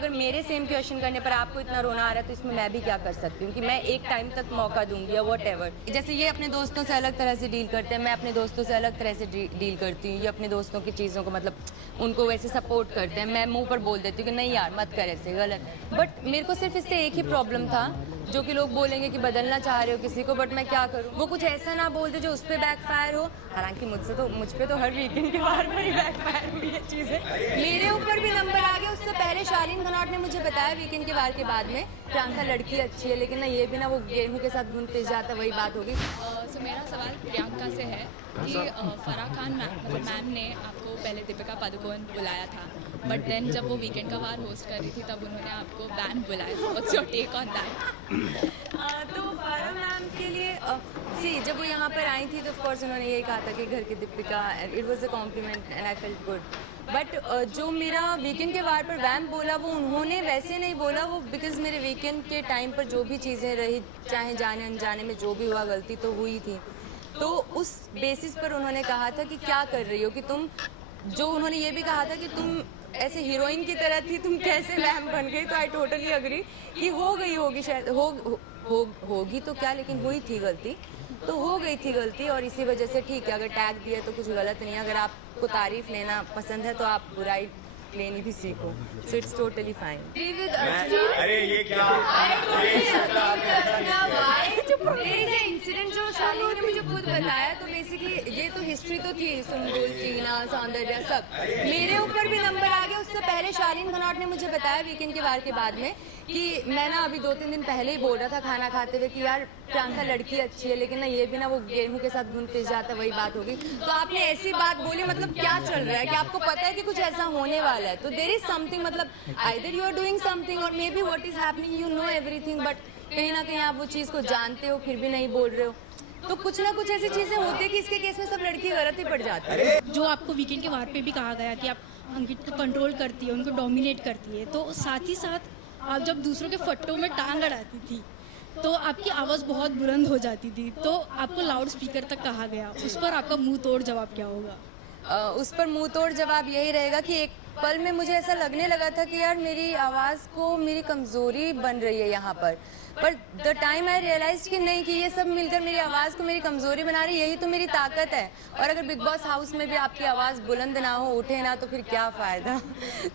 अगर मेरे same question करने पर आपको इतना रोना आ रहा है तो इसमें मैं भी क्या कर सकती हूँ कि मैं एक टाइम तक मौका दूंगी या वट एवर। जैसे ये अपने दोस्तों से अलग तरह से डील करते हैं, मैं अपने दोस्तों से अलग तरह से डील करती हूँ। ये अपने दोस्तों की चीज़ों को मतलब उनको वैसे सपोर्ट करते हैं, मैं मुंह पर बोल देती हूँ कि नहीं यार मत कर ऐसे, गलत। बट मेरे को सिर्फ इससे एक ही प्रॉब्लम था, जो कि लोग बोलेंगे कि बदलना चाह रहे हो किसी को, बट मैं क्या करूँ, वो कुछ ऐसा ना बोल दे जो उस पर बैकफायर हो। हालांकि मुझ पे तो हर वीकेंड के बार पर ही बैकफायर हुई है चीज़ें। मेरे ऊपर भी नंबर आ गया। उससे पहले शालीन खनौट ने मुझे बताया वीकेंड के बार के बाद में, प्रियंका लड़की अच्छी है, लेकिन ना ये भी ना वो गेहूं के साथ घुन पिस जाता, वही बात होगी। सो मेरा सवाल प्रियंका से है कि फराह खान मैम ने आपको पहले दीपिका पादुकोण बुलाया था, बट देन जब वो वीकेंड का वार होस्ट कर रही थी तब उन्होंने आपको बैन बुलाया। What's your take on that? तो फराह मैम के लिए जब वो यहाँ पर आई थी तो ऑफकोर्स उन्होंने यही कहा था कि घर की Deepika, it was a compliment and I felt good. But जो मेरा वीकेंड के वार पर वैम बोला वो उन्होंने वैसे नहीं बोला, वो बिकॉज मेरे वीकेंड के टाइम पर जो भी चीज़ें रही, चाहे जाने अनजाने में जो भी हुआ, गलती तो हुई थी, तो उस बेसिस पर उन्होंने कहा था कि क्या कर रही हो कि तुम, जो उन्होंने ये भी कहा था कि तुम ऐसे हीरोइन की तरह थी, तुम कैसे वैम बन गई। तो आई टोटली अग्री कि हो गई होगी शायद, होगी तो क्या, लेकिन हुई थी गलती, तो हो गई थी गलती। और इसी वजह से ठीक है, अगर टैग दिया तो कुछ गलत नहीं है। अगर आपको तारीफ लेना पसंद है तो आप बुराई लेनी भी सीखो, सो इट्स टोटली फाइन। अरे ये क्या इंसिडेंट जो शालीन ने मुझे खुद बताया, तो बेसिकली ये तो हिस्ट्री तो थी, सुमबुल, टीना, सौंदर्य सब, मेरे ऊपर भी नंबर आ गया। उससे पहले शालीन खनौट ने मुझे बताया वीकेंड के वार के बाद में कि मैं ना अभी 2-3 दिन पहले ही बोल रहा था खाना खाते हुए कि यार प्रियंका लड़की अच्छी है, लेकिन ना ये भी ना वो गेहूं के साथ घुन पिस जाता, वही बात होगी। तो आपने ऐसी बात बोली, मतलब क्या चल रहा है कि आपको पता है कि कुछ ऐसा होने वाला है, तो देयर इज समथिंग, मतलब either you are doing something और maybe what is happening, you know everything, but कहीं ना कहीं आप वो चीज़ को जानते हो फिर भी नहीं बोल रहे हो। तो कुछ ना कुछ ऐसी चीजें होती है कि इसके केस में सब लड़की गलत ही पड़ जाती है। जो आपको वीकेंड के वार पे भी कहा गया कि आप अंकित को कंट्रोल करती है, उनको डोमिनेट करती है, तो साथ ही साथ आप जब दूसरों के फट्टों में टांग अड़ाती थी तो आपकी आवाज़ बहुत बुलंद हो जाती थी, तो आपको लाउड स्पीकर तक कहा गया, उस पर आपका मुंह तोड़ जवाब क्या होगा? उस पर मुंह तोड़ जवाब यही रहेगा कि एक पल में मुझे ऐसा लगने लगा था कि यार मेरी आवाज़ को मेरी कमज़ोरी बन रही है यहाँ पर द टाइम आई रियलाइज कि नहीं, कि ये सब मिलकर मेरी आवाज़ को मेरी कमज़ोरी बना रही है, यही तो मेरी ताकत है। और अगर बिग बॉस हाउस में भी आपकी आवाज़ बुलंद ना हो, उठे ना, तो फिर क्या फ़ायदा।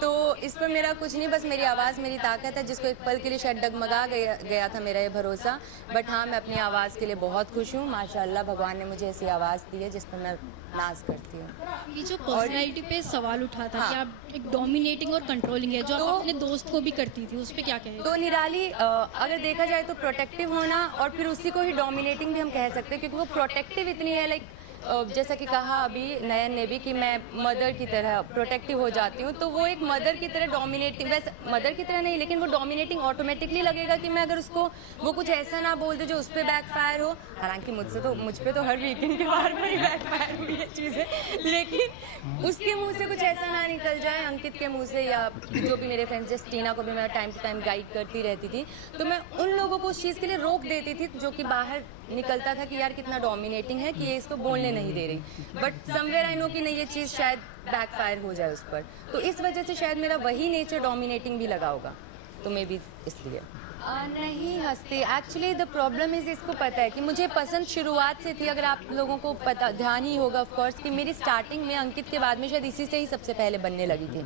तो इस पर मेरा कुछ नहीं, बस मेरी आवाज़ मेरी ताकत है, जिसको एक पल के लिए शायद डगमगा गया था मेरा ये भरोसा। बट हाँ, मैं अपनी आवाज़ के लिए बहुत खुश हूँ। माशाल्लाह भगवान ने मुझे ऐसी आवाज़ दी है जिस पर मैं नाज करती हूँ। ये जो पर्सनैलिटी पे सवाल उठा था कि आप एक डोमिनेटिंग और कंट्रोलिंग है, जो आप अपने दोस्त को भी करती थी, उस पर क्या कहें? तो निराली, अगर देखा जाए तो प्रोटेक्टिव होना और फिर उसी को ही डोमिनेटिंग भी हम कह सकते हैं, क्योंकि वो प्रोटेक्टिव इतनी है, लाइक जैसा कि कहा अभी नयन ने भी कि मैं मदर की तरह प्रोटेक्टिव हो जाती हूँ, तो वो एक मदर की तरह डोमिनेटिंग, वैसे मदर की तरह नहीं, लेकिन वो डोमिनेटिंग ऑटोमेटिकली लगेगा कि मैं अगर उसको वो कुछ ऐसा ना बोल दे जो उस पर बैकफायर हो। हालांकि मुझ पे तो हर वीकेंड के बार पर ही बैकफायर हुई है चीज़ें, लेकिन उसके मुंह से कुछ ऐसा ना निकल जाए, अंकित के मुंह से, या जो भी मेरे फ्रेंड्स, जैसे टीना को भी मैं टाइम टू टाइम गाइड करती रहती थी, तो मैं उन लोगों को उस चीज़ के लिए रोक देती थी जो कि बाहर निकलता था कि यार कितना डोमिनेटिंग है कि ये इसको बोलने नहीं दे रही, बट समवेयर आई नो कि नहीं, ये चीज़ शायद बैकफायर हो जाए उस पर, तो इस वजह से शायद मेरा वही नेचर डोमिनेटिंग भी लगा होगा, तो मे बी इसलिए नहीं हंसती। एक्चुअली द प्रॉब्लम इज, इसको पता है कि मुझे पसंद शुरुआत से थी। अगर आप लोगों को पता ध्यान ही होगा ऑफ कोर्स कि मेरी स्टार्टिंग में अंकित के बाद में शायद इसी से ही सबसे पहले बनने लगी थी,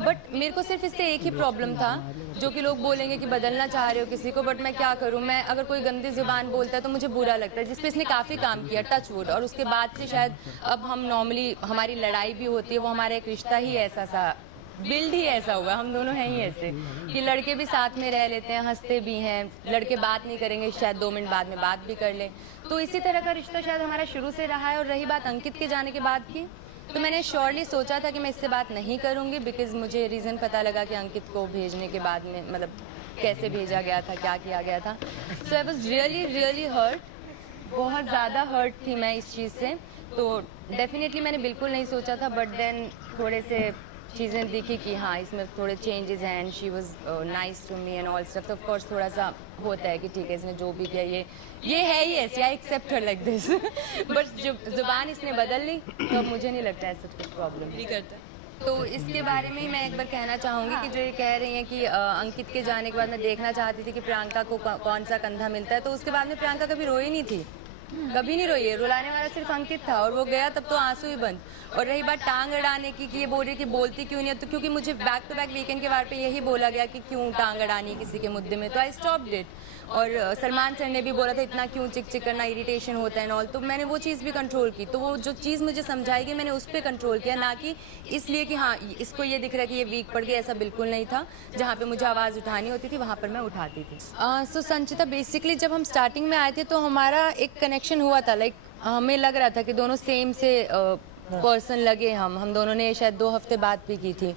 बट मेरे को सिर्फ इससे एक ही प्रॉब्लम था, जो कि लोग बोलेंगे कि बदलना चाह रहे हो किसी को, बट मैं क्या करूं, मैं अगर कोई गंदी जुबान बोलता है तो मुझे बुरा लगता है, जिस पे इसने काफ़ी काम किया, टच वुड। और उसके बाद से शायद अब हम नॉर्मली, हमारी लड़ाई भी होती है, वो हमारा एक रिश्ता ही ऐसा सा बिल्ड ही ऐसा हुआ, हम दोनों हैं ही ऐसे कि लड़के भी साथ में रह लेते हैं, हंसते भी हैं, लड़के बात नहीं करेंगे शायद 2 मिनट बाद में बात भी कर ले, तो इसी तरह का रिश्ता शायद हमारा शुरू से रहा है। और रही बात अंकित के जाने के बाद की, तो मैंने श्योरली सोचा था कि मैं इससे बात नहीं करूंगी, बिकॉज मुझे रीज़न पता लगा कि अंकित को भेजने के बाद में, मतलब कैसे भेजा गया था, क्या किया गया था। सो आई वॉज रियली हर्ट, बहुत ज़्यादा हर्ट थी मैं इस चीज़ से। तो डेफिनेटली मैंने बिल्कुल नहीं सोचा था, बट देन थोड़े से चीज़ें दिखी कि हाँ इसमें थोड़े चेंजेस हैं, and she was nice to me and all stuff, तो ऑफ कोर्स थोड़ा सा होता है कि ठीक है इसने जो भी किया ये है ही ऐसी, I accept her like this, but जब जुबान इसने बदल ली तो मुझे नहीं लगता है ऐसा कुछ प्रॉब्लम नहीं करता। तो इसके बारे में ही मैं एक बार कहना चाहूँगी कि जो ये कह रही हैं कि अंकित के जाने के बाद मैं देखना चाहती थी कि प्रियंका को कौन सा कंधा मिलता है, तो उसके बाद में प्रियंका कभी रोई नहीं थी, कभी नहीं रोई है। रुलाने वाला सिर्फ अंकित था और वो गया तब तो आंसू ही बंद। और रही बात टांग अड़ाने की कि ये बोल रही कि बोलती क्यों नहीं है, तो क्योंकि मुझे बैक टू बैक वीकेंड के वार पे यही बोला गया कि क्यों टांग अड़ानी किसी के मुद्दे में, तो आई स्टॉप्ड इट। और सलमान सर ने भी बोला था इतना क्यों चिक चिक करना, इरिटेशन होता है ऑल, तो मैंने वो चीज़ भी कंट्रोल की। तो वो जो चीज़ मुझे समझाई गई मैंने उस पर कंट्रोल किया, ना कि इसलिए कि हाँ इसको ये दिख रहा है कि ये वीक पड़ गई, ऐसा बिल्कुल नहीं था। जहाँ पे मुझे आवाज़ उठानी होती थी वहाँ पर मैं उठाती थी। सो संचिता, बेसिकली जब हम स्टार्टिंग में आए थे तो हमारा एक कनेक्शन हुआ था, लाइक हमें लग रहा था कि दोनों सेम से पर्सन लगे। हम दोनों ने शायद 2 हफ्ते बाद भी की थी,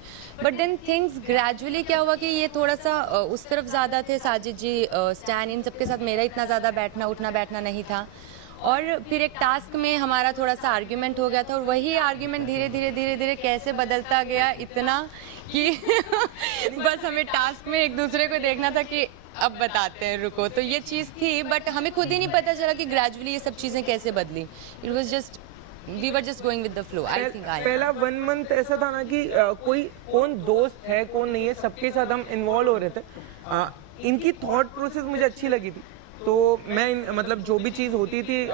बट देन थिंग्स ग्रेजुअली क्या हुआ कि ये थोड़ा सा उस तरफ ज़्यादा थे। साजिद जी, स्टैन, इन सबके साथ मेरा इतना ज़्यादा उठना बैठना नहीं था। और फिर एक टास्क में हमारा थोड़ा सा आर्ग्यूमेंट हो गया था, और वही आर्ग्यूमेंट धीरे धीरे कैसे बदलता गया इतना कि बस हमें टास्क में एक दूसरे को देखना था कि अब बताते हैं, रुको। तो ये चीज़ थी, बट हमें खुद ही नहीं पता चला कि ग्रेजुअली ये सब चीज़ें कैसे बदली। It was just we were just going with the flow. I think पहला 1 मंथ ऐसा था ना कि कौन दोस्त है कौन नहीं है, सबके साथ हम इन्वॉल्व हो रहे थे। इनकी थॉट प्रोसेस मुझे अच्छी लगी थी, तो मैं मतलब जो भी चीज़ होती थी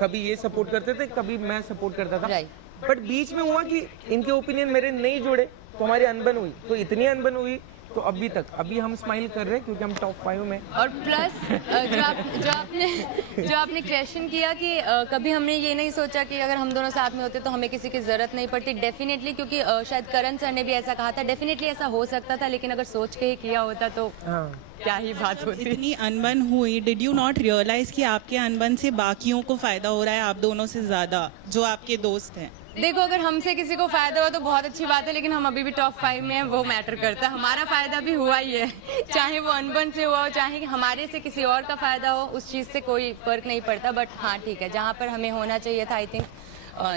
कभी ये सपोर्ट करते थे, कभी मैं सपोर्ट करता था। बट बीच में हुआ कि इनके ओपिनियन मेरे नहीं जुड़े, तो हमारी अनबन हुई। तो इतनी अनबन हुई तो अभी हम स्माइल कर रहे हैं क्योंकि हम टॉप 5 में। और प्लस जो आपने क्वेश्चन किया कि कभी हमने ये नहीं सोचा कि अगर हम दोनों साथ में होते तो हमें किसी की जरूरत नहीं पड़ती। डेफिनेटली, क्योंकि शायद करण सर ने भी ऐसा कहा था, डेफिनेटली ऐसा हो सकता था, लेकिन अगर सोच के ही किया होता तो क्या ही बात होती। इतनी अनबन हुई, डिड यू नॉट रियलाइज कि आपके अनबन से बाकियों को फायदा हो रहा है, आप दोनों से ज्यादा जो आपके दोस्त हैं? देखो, अगर हमसे किसी को फायदा हुआ तो बहुत अच्छी बात है, लेकिन हम अभी भी टॉप 5 में हैं, वो मैटर करता है। हमारा फायदा भी हुआ ही है, चाहे वो अनबन से हुआ हो, चाहे हमारे से किसी और का फायदा हो, उस चीज़ से कोई फर्क नहीं पड़ता। बट हाँ ठीक है, जहाँ पर हमें होना चाहिए था, आई थिंक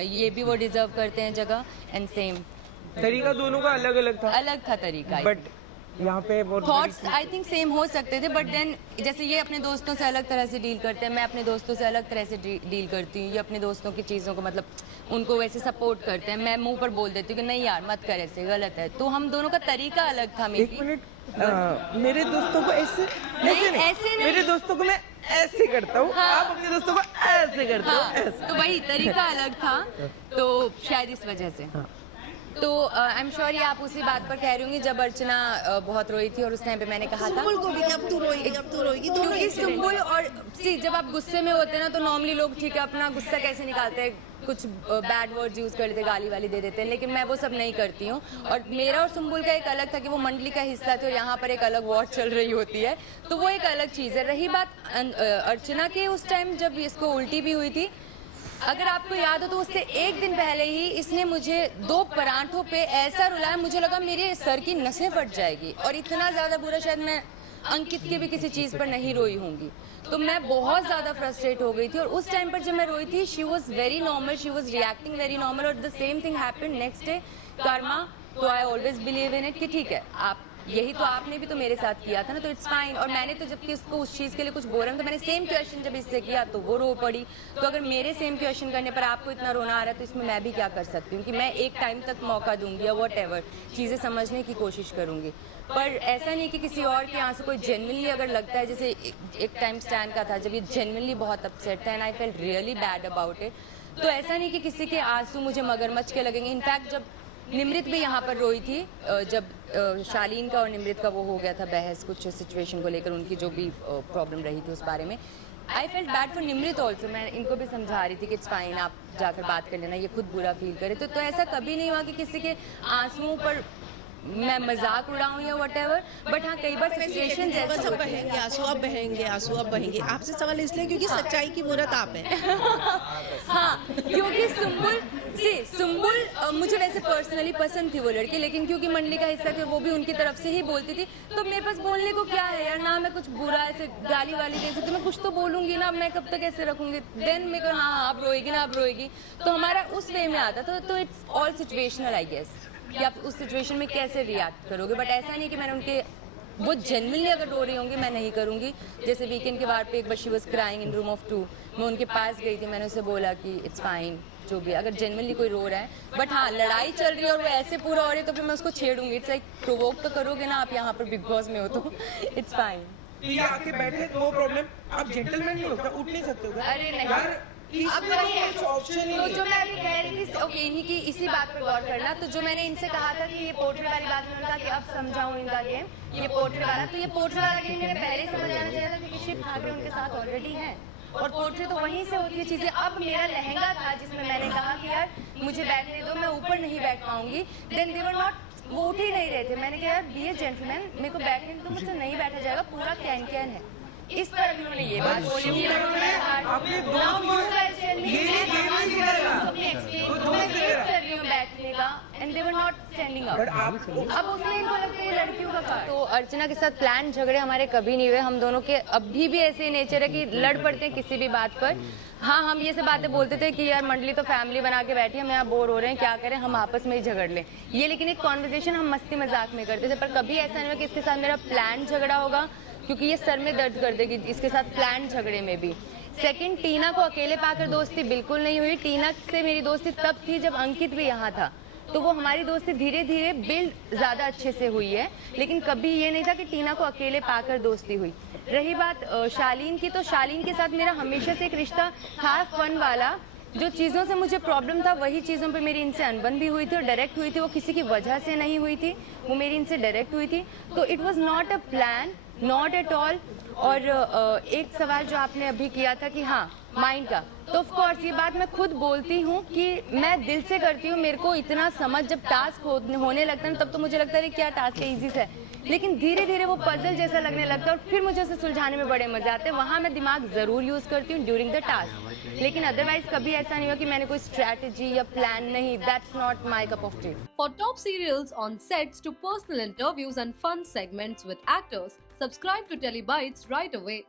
ये भी वो डिजर्व करते हैं जगह। एंड सेम तरीका दोनों का अलग था तरीका, बट यहाँ पे थॉट्स आई थिंक सेम हो सकते थे। बट देन जैसे ये अपने दोस्तों से अलग तरह से डील करते हैं, मैं अपने दोस्तों से अलग तरह से डील करती हूँ। ये अपने दोस्तों की चीज़ों को मतलब उनको वैसे सपोर्ट करते हैं, मैं मुंह पर बोल देती हूँ कि नहीं यार मत कर, ऐसे गलत है। तो हम दोनों का तरीका अलग था। एक मिनट, मेरे दोस्तों को ऐसे नहीं, मेरे दोस्तों को मैं ऐसे करता हूँ, आप अपने दोस्तों को ऐसे करते हो। तो वही तरीका अलग था, तो शायद इस वजह से। तो आई एम श्योर ये आप उसी बात पर कह रही होंगी जब अर्चना बहुत रोई थी, और उस टाइम पे मैंने कहा था सुम्बुल को भी अब तू रोएगी क्योंकि सुम्बुल और जब आप गुस्से में होते हैं ना, तो नॉर्मली लोग ठीक है अपना गुस्सा कैसे निकालते हैं, कुछ बैड वर्ड्स यूज कर देते, गाली वाली दे देते हैं, लेकिन मैं वो सब नहीं करती हूँ। और मेरा और सुम्बुल का एक अलग था कि वो मंडली का हिस्सा थे और यहाँ पर एक अलग वॉर चल रही होती है, तो वो एक अलग चीज़ है। रही बात अर्चना के, उस टाइम जब इसको उल्टी भी हुई थी, अगर आपको याद हो तो उससे एक दिन पहले ही इसने मुझे 2 परांठों पे ऐसा रुलाया, मुझे लगा मेरे सर की नसें फट जाएगी। और इतना ज़्यादा बुरा शायद मैं अंकित के भी किसी चीज़ पर नहीं रोई होंगी। तो मैं बहुत ज़्यादा फ्रस्ट्रेट हो गई थी, और उस टाइम पर जब मैं रोई थी she was very normal, she was reacting very normal. और the same thing happened next day karma. तो I always believe in it कि ठीक है, आप यही तो आपने भी तो मेरे साथ किया था ना, तो इट्स फाइन। और मैंने तो जबकि उसको उस चीज़ के लिए कुछ बोला तो मैंने सेम क्वेश्चन जब इससे किया तो वो रो पड़ी। तो अगर मेरे सेम क्वेश्चन करने पर आपको इतना रोना आ रहा है, तो इसमें मैं भी क्या कर सकती हूँ कि मैं एक टाइम तक मौका दूंगी या वॉट एवर, चीज़ें समझने की कोशिश करूँगी। पर ऐसा नहीं कि किसी और के यहाँ से कोई जेन्युइनली अगर लगता है, जैसे एक टाइम स्टैंड का था जब ये जेन्युइनली बहुत अपसेट था and I felt really bad about it, तो ऐसा नहीं कि किसी के आंसू मुझे मगरमच्छ के लगेंगे। इनफैक्ट जब निमृत भी यहाँ पर रोई थी, जब शालीन का और निमृत का वो हो गया था बहस कुछ सिचुएशन को लेकर, उनकी जो भी प्रॉब्लम रही थी उस बारे में, I felt bad for Nimrit also. मैं इनको भी समझा रही थी कि इट्स फाइन, आप जाकर बात कर लेना, ये खुद बुरा फील करे। तो ऐसा कभी नहीं हुआ कि किसी के आंसुओं पर मैं मजाक उड़ाऊं या व्हाटएवर। बट हाँ, कई बार सिचुएशंस ऐसे बस अब बहेंगे आंसू, अब बहेंगे आंसू, अब बहेंगे। आपसे सवाल इसलिए क्योंकि सच्चाई की मूरत आप है। हाँ, क्योंकि सुम्बुल मुझे वैसे पर्सनली पसंद थी वो लड़की, लेकिन क्योंकि मंडली का हिस्सा थी, वो भी उनकी तरफ से ही बोलती थी, तो मेरे पास बोलने को क्या है यार, ना मैं कुछ बुरा ऐसे गाली वाली दे सकती, मैं कुछ तो बोलूंगी ना, मैं कब तक ऐसे रखूंगी। देन मेरे को हाँ आप रोएगी ना, आप रोएगी, तो हमारा उस वे में आता था। तो it's all situational I guess, कि आप उस सिचुएशन में कैसे रिएक्ट करोगे। बट ऐसा नहीं कि मैंने उनके, वो जेन्युइनली अगर रो रही होंगी मैं नहीं करूंगी। जैसे वीकेंड के बाद पे एक बार she was crying in room of 2, मैं उनके पास गई थी, मैंने उसे बोला कि इट्स फाइन, जो भी अगर जेन्युइनली कोई रो रहा है। बट हाँ, लड़ाई चल रही है और वो ऐसे पूरा हो रही है तो फिर मैं उसको छेड़ूंगी। इट्स लाइक प्रोवोक तो करोगे ना आप यहाँ पर बिग बॉस में हो तो इट्स फाइन। तो ये आके बैठे नो प्रॉब्लम, आप जेंटलमैन नहीं होता, उठ नहीं सकते हो क्या? अरे नहीं। यार अब वही है कुछ ऑप्शन ही तो नहीं जो मैं अभी कह रही थी, ओके, इन्हीं की इसी बात पर गौर करना। तो जो मैंने इनसे कहा था कि ये पोर्ट्रेट वाली बात, मैंने कहा कि अब समझाऊं इनका गेम, ये पोर्ट्रेट वाला, तो ये पोर्ट्रेट वाला गेम मैंने पहले ही समझ आना चाहिए था क्योंकि शिव ठाकरे उनके साथ ऑलरेडी है और पोर्ट्रेट तो वहीं से होती है चीजें। अब मेरा लहंगा था जिसमें मैंने कहा कि यार मुझे बैठने दो, मैं ऊपर नहीं बैठ पाऊंगी, देन दे वर नॉट, वो उठ ही नहीं रहे थे। मैंने कहा यार बी ए जेंटलमैन, मेरे को बैठने दो, मुझसे नहीं बैठा जाएगा, पूरा कैन है। इस पर उन्होंने ये बात बोली कि आपने दोस्त को ये गेम नहीं सिखाएगा तो मैं वेट कर रही हूँ बैठने का and they were not standing up. But आप अब उसमें इनको लगता है ये लड़कियों का काम। तो अर्चना के साथ प्लान झगड़े हमारे कभी नहीं हुए। हम दोनों के अभी भी ऐसे नेचर है कि लड़ पड़ते हैं किसी भी बात पर। हाँ, हम ये सब बातें बोलते थे कि यार मंडली तो फैमिली बना के बैठी है, हम यहाँ बोर हो रहे हैं, क्या करें, हम आपस में ही झगड़ लें। ये लेकिन एक कॉन्वर्सेशन हम मस्ती मजाक में करते थे, पर कभी ऐसा नहीं हुआ कि इसके साथ मेरा प्लान झगड़ा होगा, क्योंकि ये सर में दर्द कर देगी इसके साथ प्लान झगड़े में भी। सेकंड, टीना को अकेले पाकर दोस्ती बिल्कुल नहीं हुई। टीना से मेरी दोस्ती तब थी जब अंकित भी यहाँ था, तो वो हमारी दोस्ती धीरे धीरे बिल्ड ज्यादा अच्छे से हुई है, लेकिन कभी ये नहीं था कि टीना को अकेले पाकर दोस्ती हुई। रही बात शालीन की, तो शालीन के साथ मेरा हमेशा से एक रिश्ता था फन वाला। जो चीज़ों से मुझे प्रॉब्लम था वही चीज़ों पे मेरी इनसे अनबन भी हुई थी और डायरेक्ट हुई थी। वो किसी की वजह से नहीं हुई थी, वो मेरी इनसे डायरेक्ट हुई थी। तो it was not a plan, not at all. और एक सवाल जो आपने अभी किया था कि हाँ माइंड का, तो ऑफ कोर्स ये बात मैं खुद बोलती हूँ कि मैं दिल से करती हूँ। मेरे को इतना समझ जब टास्क होने लगता है तब तो मुझे लगता है क्या टास्क है, इजी से है, लेकिन धीरे धीरे वो पजल जैसा लगने लगता है और फिर मुझे उसे सुलझाने में बड़े मजे आते हैं। वहाँ मैं दिमाग जरूर यूज करती हूँ ड्यूरिंग द टास्क, लेकिन अदरवाइज कभी ऐसा नहीं हुआ कि मैंने कोई स्ट्रैटेजी या प्लान नहीं। That's not my cup of T. For top serials on sets to personal interviews and fun segments with actors, subscribe to Telebytes right away.